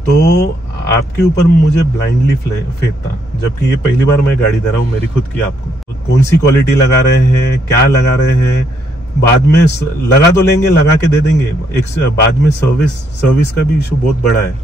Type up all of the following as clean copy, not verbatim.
तो आपके ऊपर मुझे ब्लाइंडली फेथ था, जबकि ये पहली बार मैं गाड़ी दे रहा हूँ मेरी खुद की आपको। कौन सी क्वालिटी लगा रहे हैं, क्या लगा रहे हैं, बाद में लगा तो लेंगे, लगा के दे देंगे, एक बाद में सर्विस का भी इशू बहुत बड़ा है।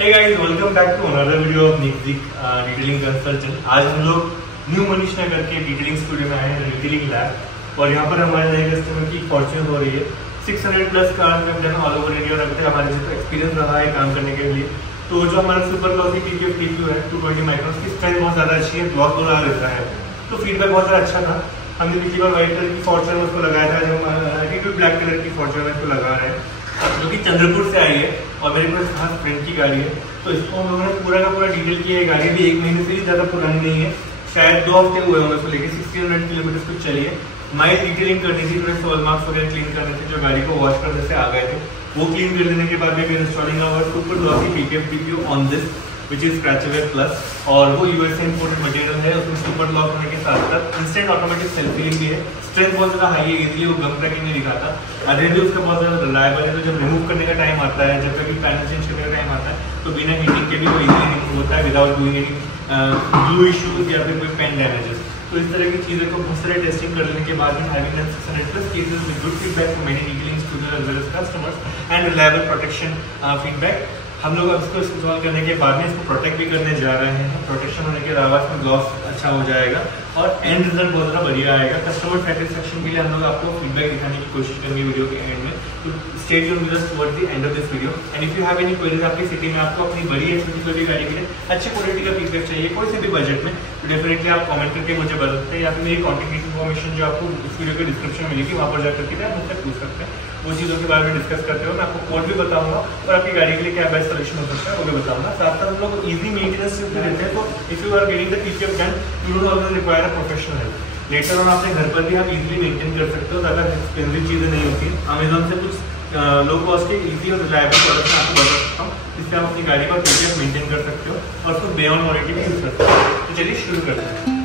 Hey guys, welcome back to another video of Nick detailing consultant. आज हम लोग न्यू मनीष नगर के डिटेलिंग स्टूडियो में आए हैं, डिटेलिंग लैब, और यहाँ पर हमारे नए कस्टमर की फॉर्च्यून हो रही है। 600 प्लस कार्स में हमने ऑल ओवर इंडिया और अभी तक हमारे जिसका एक्सपीरियंस रहा है काम करने के लिए। तो जो हमारा सुपर ग्लॉसी PQF TQ है 220 माइक्रोन की स्ट्रेंथ बहुत ज़्यादा अच्छी है, ब्लॉक हो रहा रहता है, तो फीडबैक बहुत ज़्यादा अच्छा था। हमने पिछली बार व्हाइट कलर की फॉर्च्यूनर उसको लगाया था, जब एटीट्यूड ब्लैक कलर की फॉर्च्यूनर इसको लगा रहे हैं, जो कि चंद्रपुर से आई है और मेरे पास खास फ्रेंड की गाड़ी है। तो इसको हम लोगों ने पूरा का पूरा डिटेल किया है। गाड़ी भी 1 महीने से ही ज़्यादा पुरानी नहीं है, शायद 2 हफ्ते हुए होंगे उसको लेके। 1600 किलोमीटर कुछ चली है। माइल्ड डिटेलिंग करनी थी, थोड़े सॉल मार्क्स वगैरह क्लीन करने थे जो गाड़ी को वॉश करने से आ गए थे, वो क्लीन कर देने के बाद भी installing our super glossy PQF TQ on this which is scratchable plus, और वो USA इंपोर्टेड मटेरियल है। उसमें सुपर लॉक होने के साथ साथ इंस्टेंट ऑटोमेटिक सेल्फ क्लीन भी है। स्ट्रेंथ बहुत ज़्यादा हाई है, इजीली वो गम क्रैकिंग नहीं दिखाता। अदर भी उसका बहुत ज़्यादा रिलायबल है, तो जब रिमूव करने का टाइम आता है, जब तक पैनल चेंज करने का टाइम आता है, तो बिना हीटिंग के भी वो इजीली रिमूव होता है without doing any glue issues या फिर कोई पेन डैमेजेस। तो इस तरह की चीज़ों को बहुत सारे टेस्टिंग करने के बाद में having done 600 plus cases with good feedback from many detailing studio as well as customers and reliable protection feedback, हम लोग अब इसको इंस्टॉल करने के बाद में इसको प्रोटेक्ट भी करने जा रहे हैं। प्रोटेक्शन होने के अलावा इसमें ग्लॉस अच्छा हो जाएगा और एंड रिजल्ट बहुत ज़्यादा बढ़िया आएगा। कस्टमर सेटिस्फेक्शन के लिए हम लोग आपको फीडबैक दिखाने की कोशिश करेंगे वीडियो के एंड में। तो stay tuned with us towards the end of this video. And if you have any queries, आपकी सिटी में आपको अपनी बड़ी या छोटी छोटी गाड़ी के लिए अच्छी क्वालिटी का फीडबैक चाहिए कोई से भी बजट में, तो डेफिनेटली आप कमेंट करके मुझे बता सकते हैं, या फिर मेरी कॉन्टैक्ट इन्फॉर्मेशन जो आपको इस वीडियो के डिस्क्रिप्शन में मिलेगी, वहाँ पर जाकर के आप मुझसे पूछ सकते हैं। वो चीज़ों के बारे में डिस्कस करते हो, मैं आपको कोड भी बताऊंगा और आपकी गाड़ी के लिए क्या बेस्ट सोल्यूशन हो सकता है वो भी बताऊंगा। साथ साथ हम लोग ईजी मेंटेनेंस भी देते हैं, तो if you are getting the PQF done you don't always require a professional help. Later on अपने घर पर भी आप इजीली मेंटेन कर सकते हो, ज़्यादा एक्सपेंसिव चीज़ें नहीं होती। अमेजोन से कुछ लो कॉस्ट के इजी और रिलायबल प्रोडक्ट मैं आपको बता सकता हूँ, जिससे आप अपनी गाड़ी का PQF मेंटेन कर सकते हो और उसको बियॉन्ड वारंटी भी यूज़ कर सकते हो। तो चलिए शुरू करते हैं।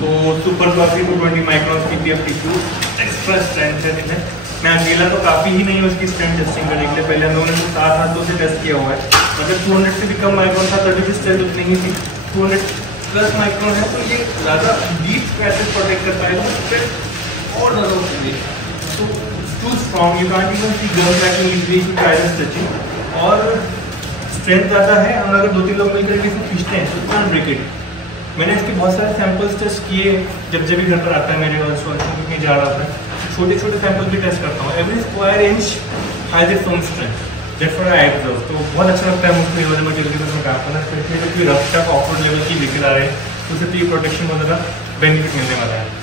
तो super classic 220 micron PPF T2 extra strength है इसमें। मैं अकेला तो काफ़ी ही नहीं उसकी स्ट्रेंथ टेस्टिंग करने के लिए, पहले हम लोगों ने 7 हाथों से टेस्ट किया हुआ है। मतलब 200 से भी कम माइक्रॉन था तभी भी स्ट्रेंथ उतनी ही थी। 200+ माइक्रॉन है तो ये ज़्यादा डीप स्क्रैचेस प्रोटेक्ट कर पाएगा, स्ट्रेंथ और ज़्यादा होती है। तो too strong, you can't even see gun cracking easily to try this touching. और स्ट्रेंथ ज़्यादा है, हम अगर 2-3 लोग मिलकर इसे खींचते हैं तो कांट ब्रेक इट। मैंने इसके बहुत सारे सैम्पल्स टेस्ट किए, जब भी घर पर आता है मेरे और कहीं जा रहा था, छोटे छोटे सैम्पल भी टेस्ट करता हूँ। Every square inch has its own strength, that's what I observe. तो बहुत अच्छा लगता है मुझको ये वाले मटेरियल के साथ में काम करना, स्पेशली जब कोई रफ टफ ऑफ-रोड लेवल की व्हीकल आ रहे हैं तो उससे तो ये प्रोटेक्शन वगैरह बेनिफिट मिलने वाला है।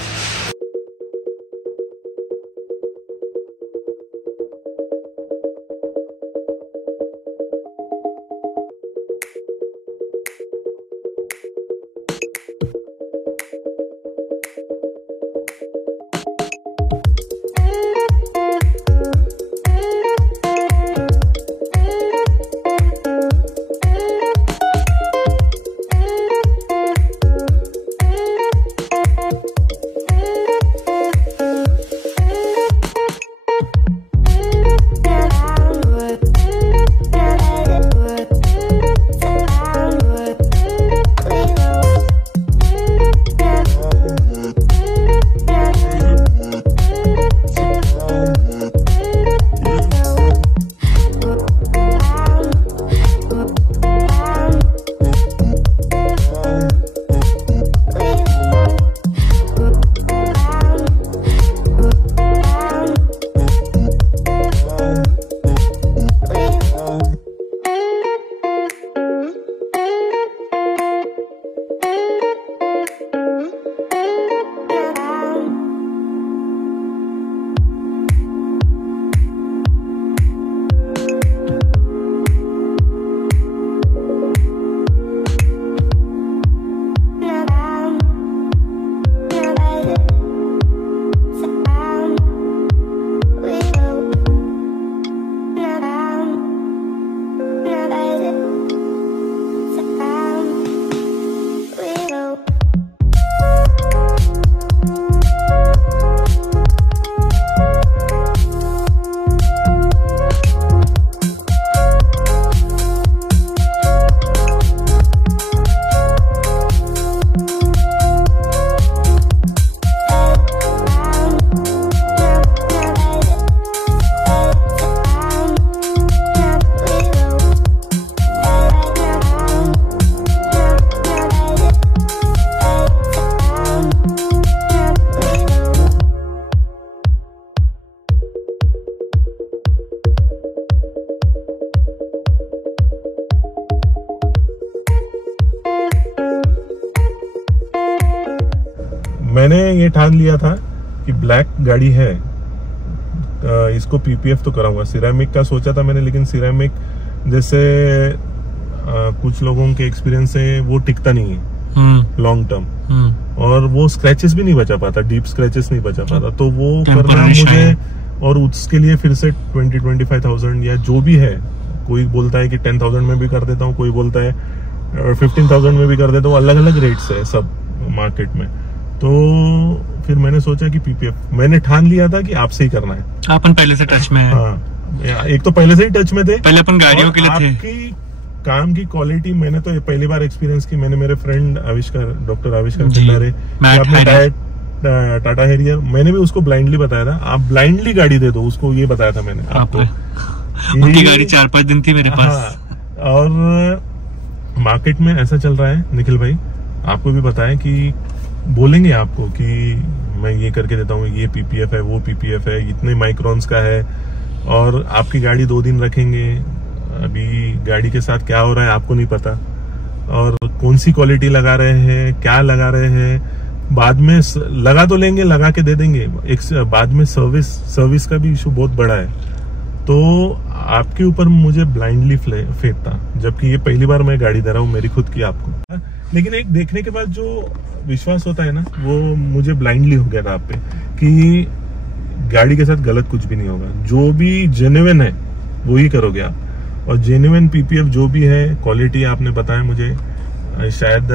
मैंने ये ठान लिया था कि ब्लैक गाड़ी है, इसको पीपीएफ तो कराऊंगा। सिरेमिक का सोचा था मैंने, लेकिन सिरेमिक जैसे कुछ लोगों के एक्सपीरियंस से वो टिकता नहीं है लॉन्ग टर्म, और वो स्क्रैचेस भी नहीं बचा पाता, डीप स्क्रैचेस नहीं बचा पाता। तो वो करना मुझे, और उसके लिए फिर से 20-25,000 या जो भी है, कोई बोलता है कि 10,000 में भी कर देता हूँ, कोई बोलता है 15,000 में भी कर देता हूँ। अलग अलग रेट्स है सब मार्केट में। तो फिर मैंने सोचा कि पीपीएफ, मैंने ठान लिया था कि आपसे ही करना है। अपन पहले से टच में है। हाँ, एक तो पहले से ही टच में थे, पहले अपन गाड़ियों के लिए थे। आपकी काम की क्वालिटी मैंने तो ये पहली बार एक्सपीरियंस की। मैंने मेरे फ्रेंड आविष्कार, डॉक्टर आविष्कार खंडारे, टाटा हैरियर, मैंने भी उसको ब्लाइंडली बताया था, आप ब्लाइंडली गाड़ी दे दो उसको, ये बताया था मैंने आपको। उनकी गाड़ी 4-5 दिन थी मेरे पास। हाँ, और मार्केट में ऐसा चल रहा है निखिल भाई, आपको भी पता है कि बोलेंगे आपको कि मैं ये करके देता हूँ, ये पीपीएफ है, वो पीपीएफ है, इतने माइक्रोन्स का है, और आपकी गाड़ी 2 दिन रखेंगे। अभी गाड़ी के साथ क्या हो रहा है आपको नहीं पता, और कौन सी क्वालिटी लगा रहे हैं, क्या लगा रहे हैं, बाद में लगा तो लेंगे, लगा के दे देंगे, एक बाद में सर्विस का भी इशू बहुत बड़ा है। तो आपके ऊपर मुझे ब्लाइंडली फेंकता, जबकि ये पहली बार मैं गाड़ी दे रहा हूँ मेरी खुद की आपको। लेकिन एक देखने के बाद जो विश्वास होता है ना, वो मुझे ब्लाइंडली हो गया था आप पे कि गाड़ी के साथ गलत कुछ भी नहीं होगा। जो भी जेन्युइन है वो ही करोगे आप, और जेन्युइन पीपीएफ जो भी है, क्वालिटी आपने बताया मुझे, शायद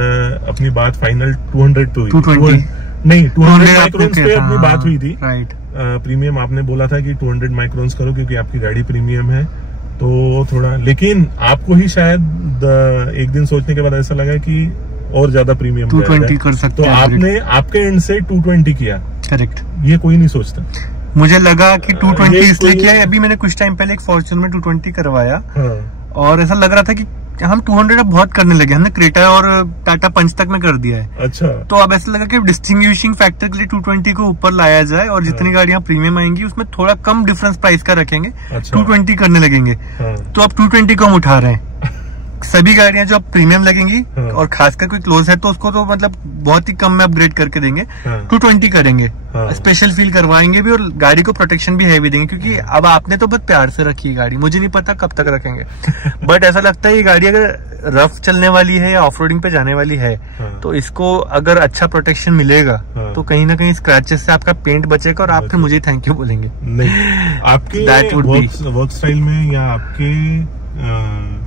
अपनी बात फाइनल 200 पे हुई 220 नहीं 200 माइक्रोन्स आपने पे किया था, अपनी बात हुई थी। राइट। प्रीमियम आपने बोला था कि 200 माइक्रोन्स करो क्योंकि आपकी गाड़ी प्रीमियम है, तो थोड़ा, लेकिन आपको ही शायद एक दिन सोचने के बाद ऐसा लगा कि और ज्यादा प्रीमियम 220 कर सकते तो हैं। आपने आपके एंड से 220 किया। करेक्ट। ये कोई नहीं सोचता। मुझे लगा कि 220 ये इसलिए कोई- किया है, अभी मैंने कुछ टाइम पहले एक फॉर्च्यून में 220 करवाया हाँ। और ऐसा लग रहा था कि हम 200 अब बहुत करने लगे, हमने क्रेटा और टाटा पंच तक में कर दिया है। अच्छा। तो अब ऐसा लगा कि डिस्टिंग्विशिंग फैक्टर के लिए 220 को ऊपर लाया जाए और जितनी गाड़ियां प्रीमियम आएंगी उसमें थोड़ा कम डिफरेंस प्राइस का रखेंगे, अच्छा। 220 करने लगेंगे। हाँ। तो अब 220 को हम उठा रहे हैं। सभी गाड़ियां जो अब प्रीमियम लगेंगी हाँ। और खासकर कोई क्लोज है तो उसको तो मतलब बहुत ही कम में अपग्रेड करके देंगे, हाँ। 220 करेंगे। हाँ। स्पेशल फील करवाएंगे भी और गाड़ी को प्रोटेक्शन भी हैवी देंगे, क्योंकि अब आपने तो बहुत प्यार से रखी है गाड़ी, मुझे नहीं पता कब तक रखेंगे बट ऐसा लगता है ये गाड़ी अगर रफ चलने वाली है या ऑफ रोडिंग पे जाने वाली है हाँ। तो इसको अगर अच्छा प्रोटेक्शन मिलेगा हाँ। तो कहीं ना कहीं स्क्रैचेस से आपका पेंट बचेगा और आप फिर मुझे थैंक यू बोलेंगे। नहीं, आपके That would be- work style में या आपके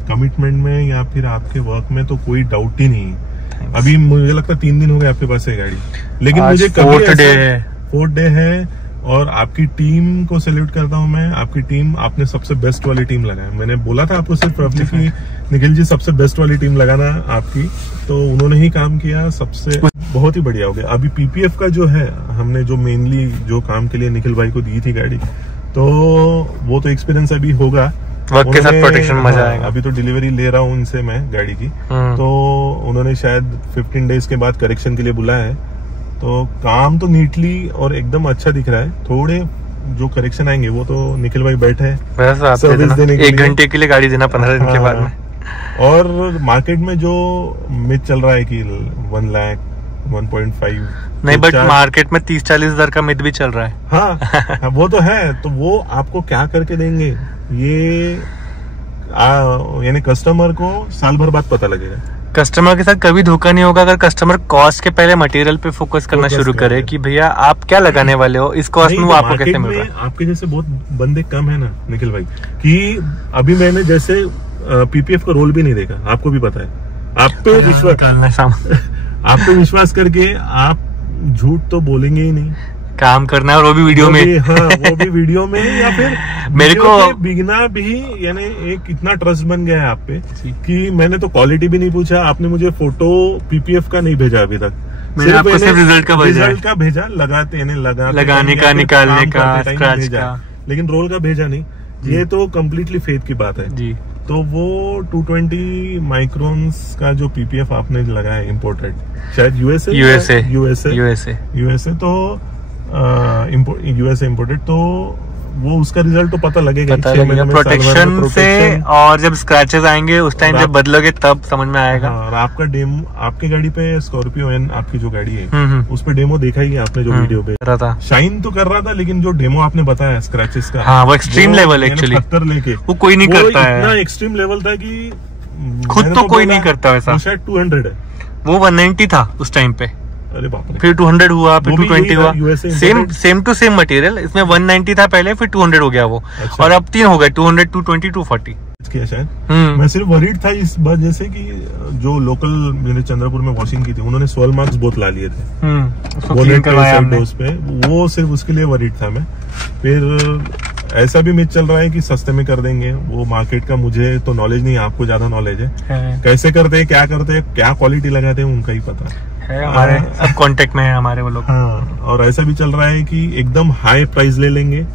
कमिटमेंट में या फिर आपके वर्क में तो कोई डाउट ही नहीं है। अभी मुझे लगता है 3 दिन हो गए आपके पास है गाड़ी, लेकिन आज मुझे कभी 4th डे है। 4th डे है और आपकी टीम को सैल्यूट करता हूं मैं। आपकी टीम, आपने सबसे बेस्ट वाली टीम लगाया। मैंने बोला था आपको सिर्फ रफली कि निखिल जी सबसे बेस्ट वाली टीम लगाना आपकी, तो उन्होंने ही काम किया, सबसे बहुत ही बढ़िया हो गया। अभी पीपीएफ का जो है, हमने जो मेनली जो काम के लिए निखिल भाई को दी थी गाड़ी, तो वो तो एक्सपीरियंस अभी होगा, वर्क के साथ उन्होंने- प्रोटेक्शन मजा हाँ, आएगा। अभी तो डिलीवरी ले रहा हूँ इनसे मैं गाड़ी की, तो उन्होंने शायद 15 डेज के बाद करेक्शन के लिए बुलाया है, तो काम तो नीटली और एकदम अच्छा दिख रहा है। थोड़े जो करेक्शन आएंगे वो तो निखिल भाई बैठे हैं बस आप सर्विस देना, देने के 1 लिए। घंटे के लिए गाड़ी देना 15 दिन के बाद में। और मार्केट में जो मिथ चल रहा है कि 1 लाख 1.5 नहीं, बट 4 मार्केट में 30-40 हजार का मिथ भी चल रहा है। हाँ, वो तो है। तो वो आपको क्या करके देंगे ये यानी कस्टमर को साल भर बाद पता लगेगा। कस्टमर के साथ कभी धोखा नहीं होगा अगर कस्टमर कॉस्ट के पहले मटेरियल पे फोकस करना फोकस शुरू करे करे। कि भैया आप क्या लगाने वाले हो, इस कॉस्ट में नहीं, वो तो आपको कैसे मार्केट मिल रहा में है। आपके जैसे बहुत बंदे कम है ना निखिल भाई, कि अभी मैंने जैसे पीपीएफ का रोल भी नहीं देखा, आपको भी पता है। आप पे विश्वास निकालना सामान, आप पे विश्वास करके आप झूठ तो बोलेंगे ही नहीं। काम करना है और वो भी वीडियो वो में। भी, हाँ, वो भी वीडियो में, या फिर मेरे वीडियो को- के बिना भी, यानी एक इतना ट्रस्ट बन गया है आप पे कि मैंने तो क्वालिटी भी नहीं पूछा, आपने मुझे फोटो पीपीएफ का नहीं भेजा अभी तक, मैंने आपको सिर्फ रिजल्ट का भेजा है। रिजल्ट का भेजा, लगाते यानी लगाने टाइम का, या फिर निकालने काम का, करते टाइम स्क्रैच भेजा, का। लेकिन रोल का भेजा नहीं। ये तो कम्प्लीटली फेथ की बात है। जी। तो वो 220 माइक्रोन्स का जो पीपीएफ आपने लगाया इम्पोर्टेड, शायद यूएसए तो यूएसए इम्पोर्टेड, तो वो उसका रिजल्ट तो पता लगेगा पता 6 लगेगा महीने में, साल भर में प्रोटेक्शन से, protection। और जब स्क्रैचेस आएंगे उस टाइम और जब आप- बदलोगे तब समझ में आएगा। हाँ, और आपका डेमो, आपकी गाड़ी पे स्कॉर्पियो एन, आपकी जो गाड़ी है हम्म। उस पे डेमो देखा ही है आपने, जो वीडियो पे रहा था। शाइन तो कर रहा था, लेकिन जो डेमो आपने बताया स्क्रैचेस का, हाँ, वो extreme level यानी actually। 70 लेके वो कोई नहीं करता है। इतना एक्सट्रीम लेवल था कि खुद मैंने तो कोई बोला, नहीं करता वैसा। वो शायद 200 है। वो 190 था उस टाइम पे, अरे बाप रे। फिर 200 हुआ, फिर वो भी 220 यही हुआ, था, USA same imported। Same to same material. इसमें 190 था पहले, फिर 200 हो गया वो, अच्छा। और अब 3 हो गए, 200, 220, 240। किया शायद। हम्म। मैं सिर्फ वरीड था इस वजह से कि जो लोकल मैंने चंद्रपुर में वॉशिंग की थी, उन्होंने 12 मार्क्स बहुत ला लिए थे उसको बोनेट क्लीन के करवाया साइड हमने। डोज पे, वो सिर्फ उसके लिए वरीड था मैं। फिर ऐसा भी मिथ चल रहा है कि सस्ते में कर देंगे, वो मार्केट का मुझे तो नॉलेज नहीं है, आपको ज्यादा नॉलेज है। कैसे करते हैं, क्या करते हैं, क्या क्वालिटी लगाते हैं, उनका ही पता है हमारे सब कांटेक्ट में है हमारे वो लोग। हाँ, और ऐसा भी चल रहा है कि एकदम हाई प्राइस ले लेंगे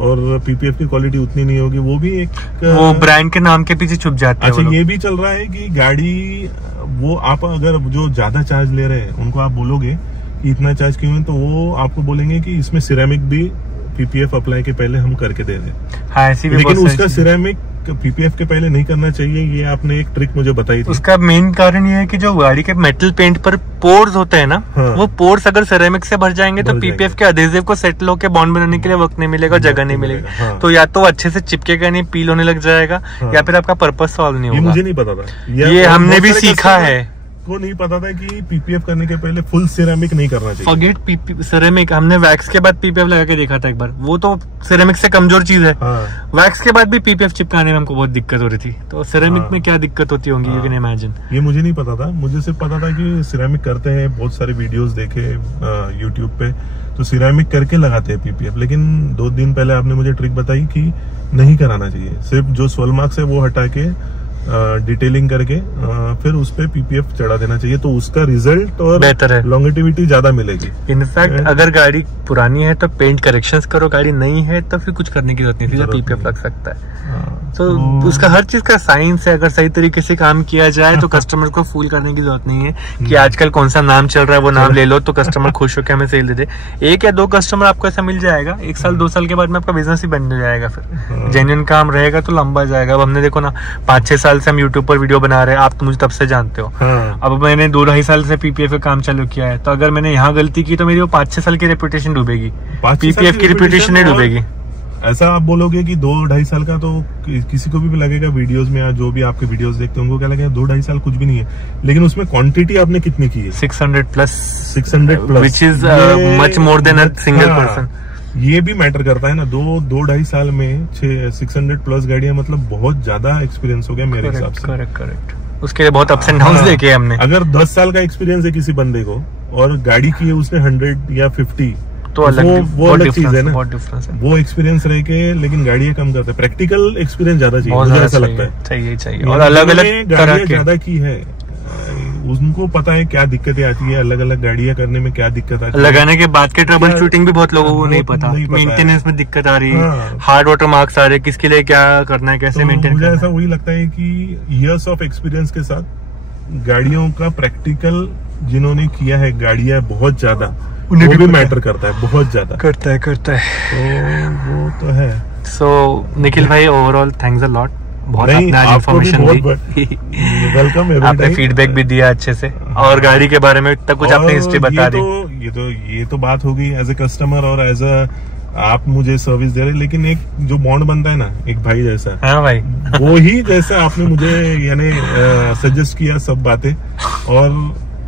और पीपीएफ की क्वालिटी उतनी नहीं होगी, वो भी एक वो ब्रांड के नाम के पीछे छुप जाते हैं वो अच्छा, लोग। ये भी चल रहा है कि गाड़ी, वो आप अगर जो ज्यादा चार्ज ले रहे हैं उनको आप बोलोगे कि इतना चार्ज क्यों है, तो वो आपको बोलेंगे कि इसमें सिरेमिक भी पीपीएफ अप्लाई के पहले हम करके दे रहे हैं। हाँ, ऐसी भी लेकिन बहुत उसका सारी सिरेमिक पीपीएफ के पहले नहीं करना चाहिए, ये आपने एक ट्रिक मुझे बताई थी। उसका मेन कारण ये है कि जो गाड़ी के मेटल पेंट पर पोर्स होते हैं ना, हाँ। वो पोर्स अगर सिरेमिक से भर जाएंगे तो भर पीपीएफ जाएंगे। के अडेसिव को सेटल होकर बॉन्ड बनाने के लिए वक्त नहीं मिलेगा, जगह नहीं मिलेगी। हाँ। तो या तो अच्छे से चिपकेगा नहीं, पील होने लग जाएगा, हाँ। या फिर आपका पर्पस सॉल्व नहीं ये होगा। मुझे नहीं पता था, ये और हमने बहुत भी सारे सीखा customer- है। को नहीं पता था कि पीपीएफ करने के पहले फुल सिरेमिक नहीं करना चाहिए। फॉरगेट सिरेमिक, हमने वैक्स के बाद पीपीएफ लगा के देखा था एक बार, वो तो सिरेमिक से कमजोर चीज है। हाँ। वैक्स के बाद भी पीपीएफ चिपकाने में हमको बहुत दिक्कत हो रही थी, तो सिरेमिक में क्या दिक्कत होती होंगी, यू कैन इमेजिन। ये मुझे नहीं पता था, मुझे सिर्फ पता था कि सिरेमिक करते हैं, बहुत सारे वीडियोस देखे यूट्यूब पे, तो सिरेमिक करके लगाते हैं पीपीएफ। लेकिन 2 दिन पहले आपने मुझे ट्रिक बताई कि नहीं कराना चाहिए, सिर्फ जो सोल मार्क्स है वो हटा के डिटेलिंग करके फिर उस पे पीपीएफ चढ़ा देना चाहिए, तो उसका रिजल्ट और बेहतर है, लॉन्गेटिविटी ज्यादा मिलेगी। इनफैक्ट अगर गाड़ी पुरानी है तो पेंट करेक्शंस करो, गाड़ी नई है तो फिर कुछ करने की जरूरत नहीं, सीधा पीपीएफ लग सकता है। तो उसका हर चीज का साइंस है, अगर सही तरीके से काम किया जाए तो कस्टमर को फूल करने की जरूरत नहीं है कि आजकल कौन सा नाम चल रहा है वो नाम ले लो तो कस्टमर खुश होकर हमें सेल दे दे। 1 या 2 कस्टमर आपको ऐसा मिल जाएगा, 1 साल 2 साल के बाद में आपका बिजनेस ही बन जाएगा, फिर जेन्युइन काम रहेगा तो लंबा जाएगा। अब हमने देखो ना 5-6 साल से हम यूट्यूब पर वीडियो बना रहे हैं, आप तो मुझे तब से जानते हो। अब मैंने 2-2.5 साल से पीपीएफ का काम चालू किया है, तो अगर मैंने यहाँ गलती की तो मेरी वो 5-6 साल की रेपुटेशन डूबेगी, पीपीएफ की रेपुटेशन नहीं डूबेगी। ऐसा आप बोलोगे कि 2-2.5 साल का, तो किसी को भी लगेगा वीडियोस में, या जो भी आपके वीडियोस देखते हैं उनको क्या लगेगा 2-2.5 साल कुछ भी नहीं है, लेकिन उसमें क्वांटिटी आपने कितनी की है? 600 plus, which is much more than a single person। ये भी मैटर करता है ना, 2-2.5 साल में 600 प्लस गाड़ियां, मतलब बहुत ज्यादा एक्सपीरियंस हो गया मेरे हिसाब से। करेक्ट। उसके लिए बहुत अप्स एंड डाउन्स देखे हमने। अगर 10 साल का एक्सपीरियंस है किसी बंदे को और गाड़ी की है उसने 100 या 50, तो अलग वो अलग चीज है ना, बहुत डिफरेंस है। वो एक्सपीरियंस रह के, लेकिन गाड़ियां कम करते हैं, प्रैक्टिकल एक्सपीरियंस ज्यादा चाहिए, मुझे ऐसा लगता है। चाहिए और अलग अलग गाड़ियां ज्यादा की है, उनको पता है क्या दिक्कतें आती है, अलग अलग गाड़ियां करने में क्या दिक्कत आती है, लगाने के बाद के ट्रबल शूटिंग भी बहुत लोगों को नहीं पता, मेंटेनेंस में दिक्कत आ रही है, हार्ड वाटर मार्क्स आ रहे, किसके लिए क्या करना है, कैसे मेंटेन करना है। मुझे ऐसा वही लगता है कि इयर्स ऑफ एक्सपीरियंस के साथ गाड़ियों का प्रैक्टिकल जिन्होंने किया है गाड़ियां बहुत ज्यादा, वो भी मैटर करता है, बहुत ज्यादा करता है। तो वो तो है। सो निखिल भाई, ओवरऑल थैंक्स अ लॉट, बहुत आपने आज इन्फॉर्मेशन दी, वेलकम। आपने फीडबैक भी दिया अच्छे से, और गाड़ी के बारे में इतना कुछ आपने हिस्ट्री बता दी। ये तो बात होगी एज ए कस्टमर और एज अ आप मुझे सर्विस दे रहे, लेकिन एक जो बॉन्ड बनता है ना एक भाई जैसा, हाँ भाई वो ही जैसा आपने मुझे यानी सजेस्ट किया सब बातें, और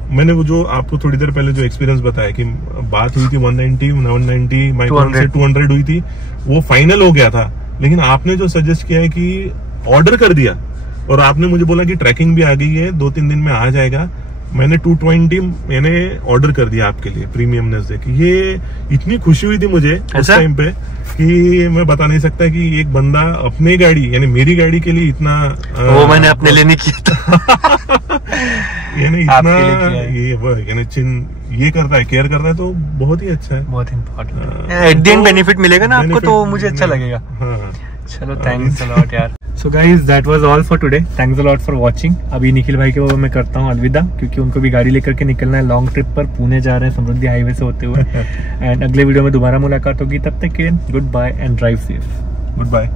मैंने वो जो आपको थोड़ी देर पहले जो एक्सपीरियंस बताया कि बात हुई थी 190 माइक्रोन से 200 हुई थी, वो फाइनल हो गया था, लेकिन आपने जो सजेस्ट किया है कि ऑर्डर कर दिया और आपने मुझे बोला कि ट्रैकिंग भी आ गई है, 2-3 दिन में आ जाएगा, मैंने 220 मैंने ऑर्डर कर दिया आपके लिए प्रीमियमनेस देख, ये इतनी खुशी हुई थी मुझे उस टाइम पे कि मैं बता नहीं सकता कि एक बंदा अपने गाड़ी यानी मेरी गाड़ी के लिए इतना वो मैंने अपने लिए नहीं किया था यानी इतना ये करता है, केयर करता है, तो बहुत ही अच्छा है, बहुत important. At the end benefit मिलेगा ना आपको, तो मुझे अच्छा लगेगा। चलो थैंक्स अ लॉट यार। So guys that was all for today, thanks a lot for watching. अभी निखिल भाई को मैं करता हूँ अलविदा, क्योंकि उनको भी गाड़ी लेकर के निकलना है लॉन्ग ट्रिप पर, पुणे जा रहे हैं समृद्धि हाईवे से होते हुए। एंड अगले वीडियो में दोबारा मुलाकात होगी, तब तक के goodbye and drive safe. Good bye.